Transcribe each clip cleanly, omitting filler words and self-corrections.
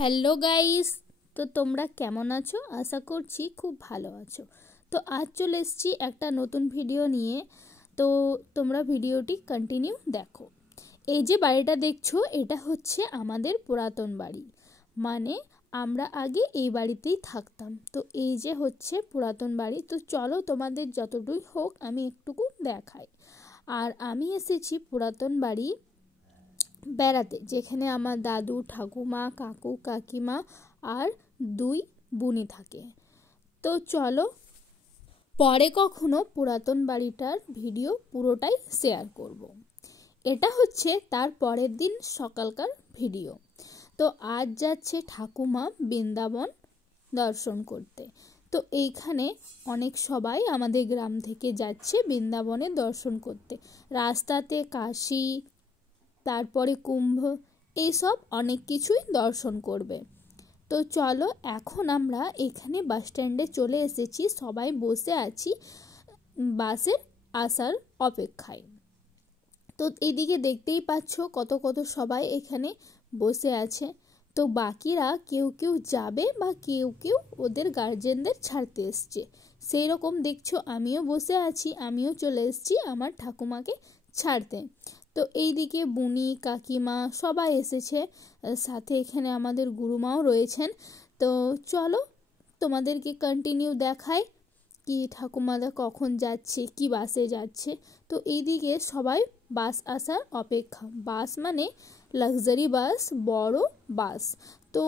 Hello guys, তো তোমরা কেমন আছো? আশা করছি খুব ভালো আছো। তো আজ চলে এসেছি একটা নতুন ভিডিও নিয়ে। তো তোমরা ভিডিওটি কন্টিনিউ দেখো। এই যে বাড়িটা দেখছো, এটা হচ্ছে আমাদের পুরাতন বাড়ি। মানে আমরা আগে এই বাড়িতেই থাকতাম। তো এই যে হচ্ছে পুরাতন বাড়ি। তো চলো তোমাদের যতটুকুই হোক আমি একটুকু দেখাই। আর আমি এসেছি পুরাতন বাড়ি বেড়াতে, যেখানে আমার দাদু ঠাকুমা কাকু কাকিমা আর দুই বুনি থাকে। তো চলো পরে কখনো পুরাতন বাড়িটার ভিডিও পুরোটাই শেয়ার করব। এটা হচ্ছে তার পরের দিন সকালকার ভিডিও। তো আজ যাচ্ছে ঠাকুমা বৃন্দাবন দর্শন করতে। তো এইখানে অনেক সবাই আমাদের গ্রাম থেকে যাচ্ছে বৃন্দাবনে দর্শন করতে। রাস্তাতে কাশী, তারপরে কুম্ভ, এইসব অনেক কিছুই দর্শন করবে। তো চলো এখন আমরা এখানে বাস স্ট্যান্ডে চলে এসেছি, সবাই বসে আছি বাসের আসার অপেক্ষায়। তো এদিকে দেখতেই পাচ্ছ কত কত সবাই এখানে বসে আছে। তো বাকিরা কেউ কেউ যাবে বা কেউ কেউ ওদের গার্জেনদের ছাড়তে এসছে। সেই রকম দেখছো আমিও বসে আছি, আমিও চলে এসেছি আমার ঠাকুমাকে ছাড়তে। তো এইদিকে বুনি কাকিমা সবাই এসেছে, সাথে এখানে আমাদের গুরুমাও রয়েছেন। তো চলো তোমাদেরকে কন্টিনিউ দেখাই কি ঠাকুমারা কখন যাচ্ছে, কি বাসে যাচ্ছে। তো এইদিকে সবাই বাস আসার অপেক্ষা। বাস মানে লাক্সারি বাস, বড় বাস, তো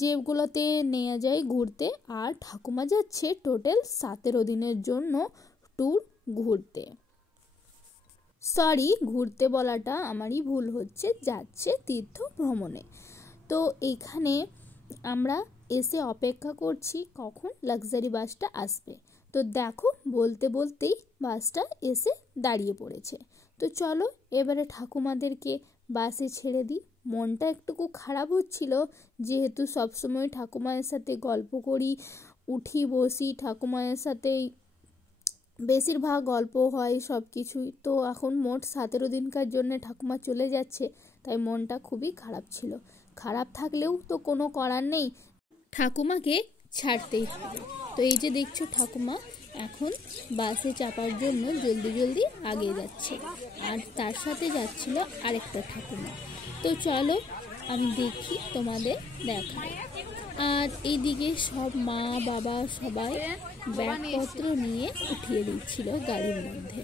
যেগুলোতে নেওয়া যায় ঘুরতে। আর ঠাকুমা যাচ্ছে টোটাল 17 দিনের জন্য ট্যুর ঘুরতে। সরি, ঘুরতে বলাটা আমারই ভুল হচ্ছে, যাচ্ছে তীর্থ ভ্রমণে। তো এখানে আমরা এসে অপেক্ষা করছি কখন লাক্সারি বাসটা আসবে। তো দেখো বলতে বলতেই বাসটা এসে দাঁড়িয়ে পড়েছে। তো চলো এবারে ঠাকুমাদেরকে বাসে ছেড়ে দিই। মনটা একটুকু খারাপ হচ্ছিল, যেহেতু সবসময় ঠাকুমায়ের সাথে গল্প করি, উঠি বসি ঠাকুমায়ের সাথেই, বেশিরভাগ গল্প হয় সব কিছুই। তো এখন মোট 17 দিনকার জন্য ঠাকুমা চলে যাচ্ছে, তাই মনটা খুবই খারাপ ছিল। খারাপ থাকলেও তো কোনো করার নেই, ঠাকুমাকে ছাড়তেই হবে। তো এই যে দেখছো ঠাকুমা এখন বাসে চাপার জন্য জলদি জলদি আগে যাচ্ছে, আর তার সাথে যাচ্ছিল আরেকটা ঠাকুমা। তো চলো আমি দেখি তোমাদের দেখাই। আর এইদিকে সব মা বাবা সবাই ব্যাগপত্র নিয়ে উঠিয়ে দিচ্ছিল গাড়ির মধ্যে।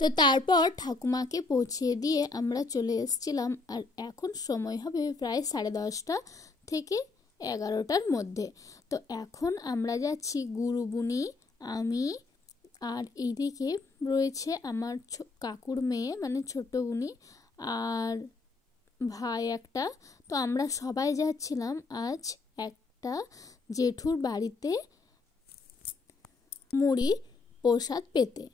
তো তারপর ঠাকুমাকে পৌঁছিয়ে দিয়ে আমরা চলে এসেছিলাম। আর এখন সময় হবে প্রায় 10:30 থেকে 11টার মধ্যে। তো এখন আমরা যাচ্ছি গুরু বুনি, আমি, আর এইদিকে রয়েছে আমার কাকুর মেয়ে মানে ছোট্ট বুনি, আর ভাই একটা। তো আমরা সবাই যাচ্ছিলাম আজ একটা জেঠুর বাড়িতে মুড়ি প্রসাদ পেতে।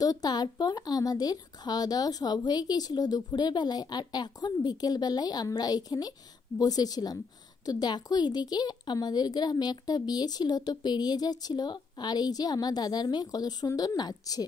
তো তারপর আমাদের খাওয়া দাওয়া সব হয়ে গিয়েছিল দুপুরের বেলায়, আর এখন বিকেল বেলায় আমরা এখানে বসেছিলাম। তো দেখো এদিকে আমাদের গ্রামে একটা বিয়ে ছিল, তো পেরিয়ে যাচ্ছিল, আর এই যে আমার দাদার মেয়ে কত সুন্দর নাচছে।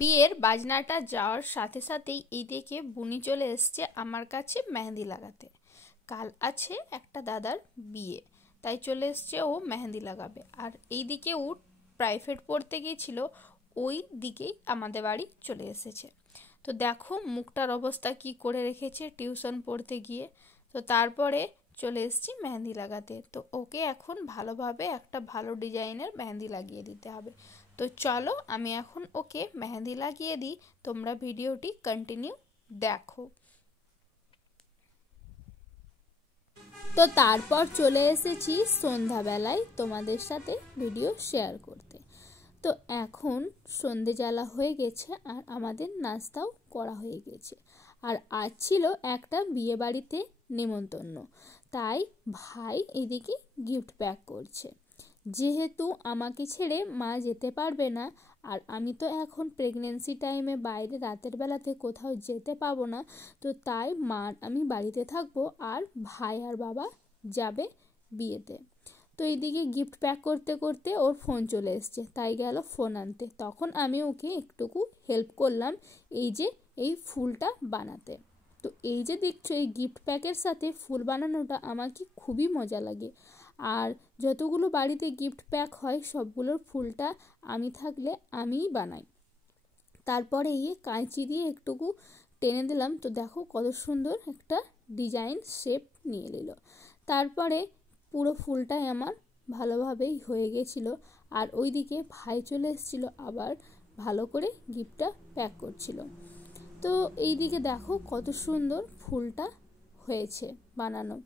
বিয়ের বাজনাটা যাওয়ার সাথে সাথেই এইদিকে বুনি চলে এসছে আমার কাছে মেহেন্দি লাগাতে। কাল আছে একটা দাদার বিয়ে, তাই চলে এসছে ও মেহেন্দি লাগাবে। আর এইদিকে ও প্রাইভেট পড়তে গিয়েছিল, ওই দিকেই আমাদের বাড়ি চলে এসেছে। তো দেখো মুখটার অবস্থা কি করে রেখেছে টিউশন পড়তে গিয়ে। তো তারপরে চলে এসেছি মেহেন্দি লাগাতে। তো ওকে এখন ভালোভাবে একটা ভালো ডিজাইনের মেহেন্দি লাগিয়ে দিতে হবে। তো চলো আমি এখন ওকে মেহেন্দি লাগিয়ে দিই, তোমরা ভিডিওটি কন্টিনিউ দেখো। তো তারপর চলে এসেছি সন্ধ্যাবেলায় তোমাদের সাথে ভিডিও শেয়ার করতে। তো এখন সন্ধে জ্বালা হয়ে গেছে আর আমাদের নাস্তাও করা হয়ে গেছে। আর আজ ছিল একটা বিয়ে বাড়িতে নেমন্তন্ন, তাই ভাই এদিকে গিফট প্যাক করছে। যেহেতু আমাকে ছেড়ে মা যেতে পারবে না, আর আমি তো এখন প্রেগনেন্সি টাইমে বাইরে রাতের বেলাতে কোথাও যেতে পাবো না, তো তাই মা আমি বাড়িতে থাকবো আর ভাই আর বাবা যাবে বিয়েতে। তো এইদিকে গিফট প্যাক করতে করতে ওর ফোন চলে এসছে, তাই গেল ফোন আনতে। তখন আমি ওকে একটুকু হেল্প করলাম এই ফুলটা বানাতে। তো এই যে দেখছো এই গিফট প্যাকের সাথে ফুল বানানোটা আমাকে খুবই মজা লাগে। আর যতগুলো বাড়িতে গিফট প্যাক হয় সবগুলোর ফুলটা আমি থাকলে আমিই বানাই। তারপরে এই কাঁচি দিয়ে একটুকু টেনে দিলাম, তো দেখো কত সুন্দর একটা ডিজাইন শেপ নিয়ে নিল। তারপরে পুরো ফুলটাই আমার ভালোভাবেই হয়ে গেছিলো। আর ওইদিকে ভাই চলে এসেছিলো, আবার ভালো করে গিফটটা প্যাক করছিল। তো এইদিকে দেখো কত সুন্দর ফুলটা হয়েছে বানানো।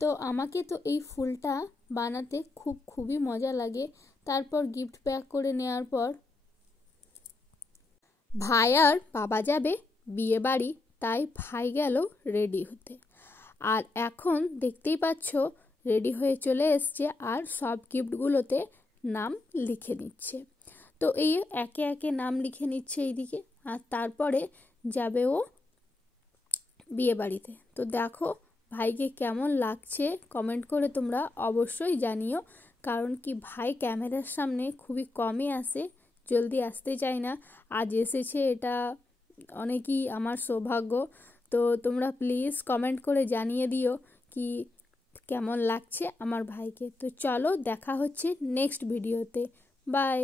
তো আমাকে তো এই ফুলটা বানাতে খুবই মজা লাগে। তারপর গিফট প্যাক করে নেওয়ার পর ভাই আর বাবা যাবে বিয়ে বাড়ি, তাই ভাই গেল রেডি হতে। আর এখন দেখতেই পাচ্ছ রেডি হয়ে চলে এসছে আর সব গিফটগুলোতে নাম লিখে নিচ্ছে। তো এই একে একে নাম লিখে নিচ্ছে এইদিকে, আর তারপরে যাবে ও বিয়ে বাড়িতে। তো দেখো ভাইকে কেমন লাগছে কমেন্ট করে তোমরা অবশ্যই জানিও, কারণ কি ভাই ক্যামেরার সামনে খুবই কমই আসে, জলদি আসতে চায় না। আজ এসেছে, এটা অনেকই আমার সৌভাগ্য। তো তোমরা প্লিজ কমেন্ট করে জানিয়ে দিও কি কেমন লাগছে আমার ভাইকে। তো চলো দেখা হচ্ছে নেক্সট ভিডিওতে, বাই।